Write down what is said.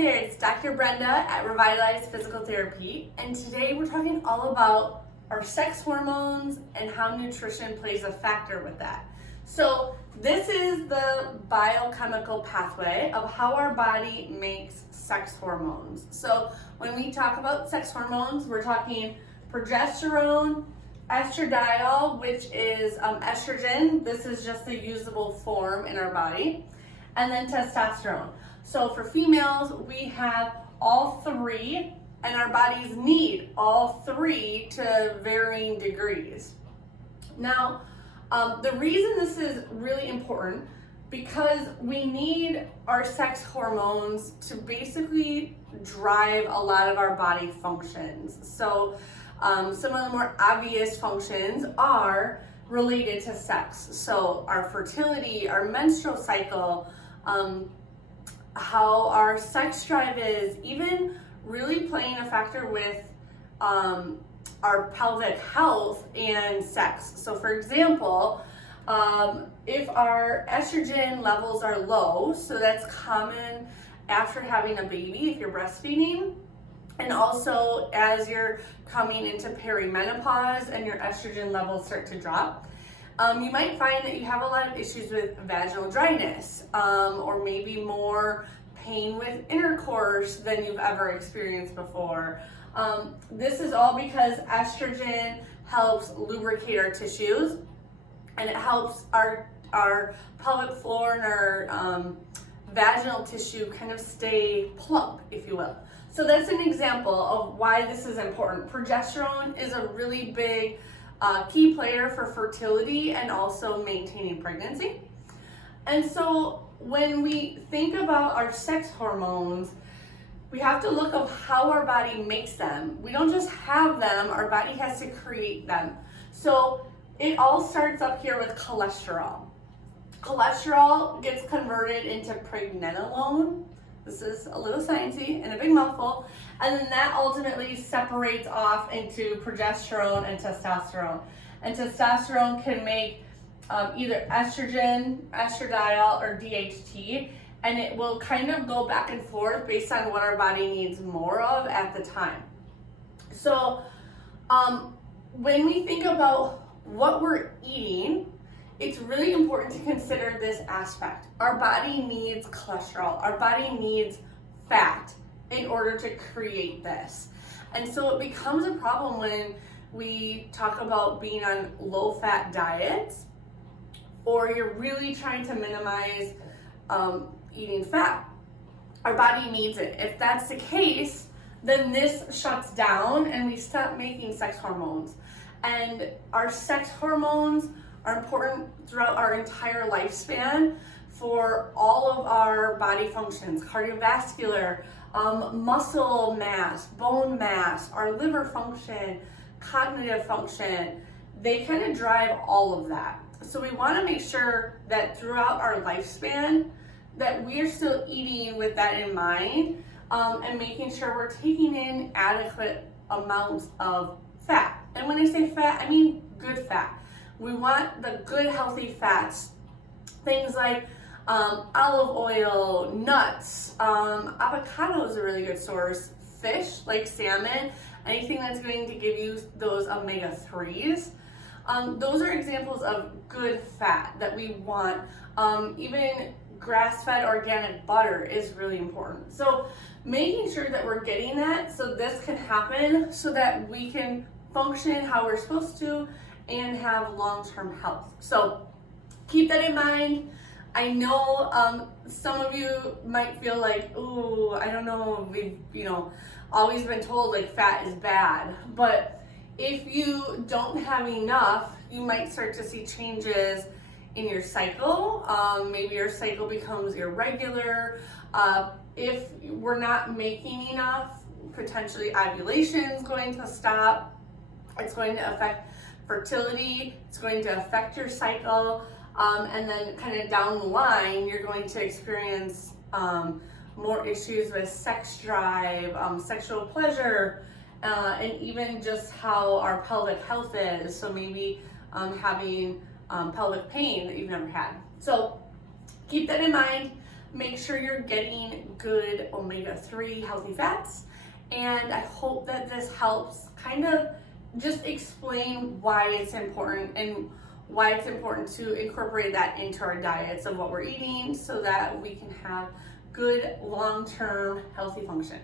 there, it's Dr. Brenda at Revitalize Physical Therapy, and today we're talking all about our sex hormones and how nutrition plays a factor with that. So this is the biochemical pathway of how our body makes sex hormones. So when we talk about sex hormones, we're talking progesterone, estradiol, which is estrogen. This is just the usable form in our body. And then testosterone. So for females, we have all three, and our bodies need all three to varying degrees. Now, the reason this is really important, because we need our sex hormones to basically drive a lot of our body functions. So some of the more obvious functions are related to sex. So our fertility, our menstrual cycle, how our sex drive is, even really playing a factor with our pelvic health and sex. So for example, if our estrogen levels are low, so that's common after having a baby if you're breastfeeding, and also as you're coming into perimenopause and your estrogen levels start to drop, you might find that you have a lot of issues with vaginal dryness, or maybe more pain with intercourse than you've ever experienced before. This is all because estrogen helps lubricate our tissues, and it helps our pelvic floor and our vaginal tissue kind of stay plump, if you will. So that's an example of why this is important. Progesterone is a really big key player for fertility and also maintaining pregnancy. And so when we think about our sex hormones, we have to look at how our body makes them. We don't just have them, our body has to create them. So it all starts up here with cholesterol. Cholesterol gets converted into pregnenolone. This is a little sciencey and a big mouthful. And then that ultimately separates off into progesterone and testosterone. And testosterone can make either estrogen, estradiol, or DHT, and it will kind of go back and forth based on what our body needs more of at the time. So when we think about what we're eating, it's really important to consider this aspect. Our body needs cholesterol, our body needs fat in order to create this. And so it becomes a problem when we talk about being on low-fat diets, or you're really trying to minimize eating fat. Our body needs it. If that's the case, then this shuts down and we stop making sex hormones. And our sex hormones are important throughout our entire lifespan for all of our body functions: cardiovascular, muscle mass, bone mass, our liver function, cognitive function. They kind of drive all of that. So we want to make sure that throughout our lifespan that we are still eating with that in mind, and making sure we're taking in adequate amounts of fat. And when I say fat, I mean good fat. We want the good healthy fats, things like olive oil, nuts, avocado is a really good source, fish like salmon, anything that's going to give you those omega-3s. Those are examples of good fat that we want. Even grass-fed organic butter is really important. So making sure that we're getting that so this can happen so that we can function how we're supposed to and have long-term health. So keep that in mind. I know some of you might feel like, ooh, I don't know, we've always been told like fat is bad, but if you don't have enough, you might start to see changes in your cycle. Maybe your cycle becomes irregular. If we're not making enough, potentially ovulation is going to stop. It's going to affect fertility. It's going to affect your cycle. And then kind of down the line, you're going to experience more issues with sex drive, sexual pleasure, and even just how our pelvic health is. So maybe having pelvic pain that you've never had. So keep that in mind. make sure you're getting good omega-3 healthy fats. And I hope that this helps kind of just explain why it's important and why it's important to incorporate that into our diets of what we're eating so that we can have good long-term healthy function.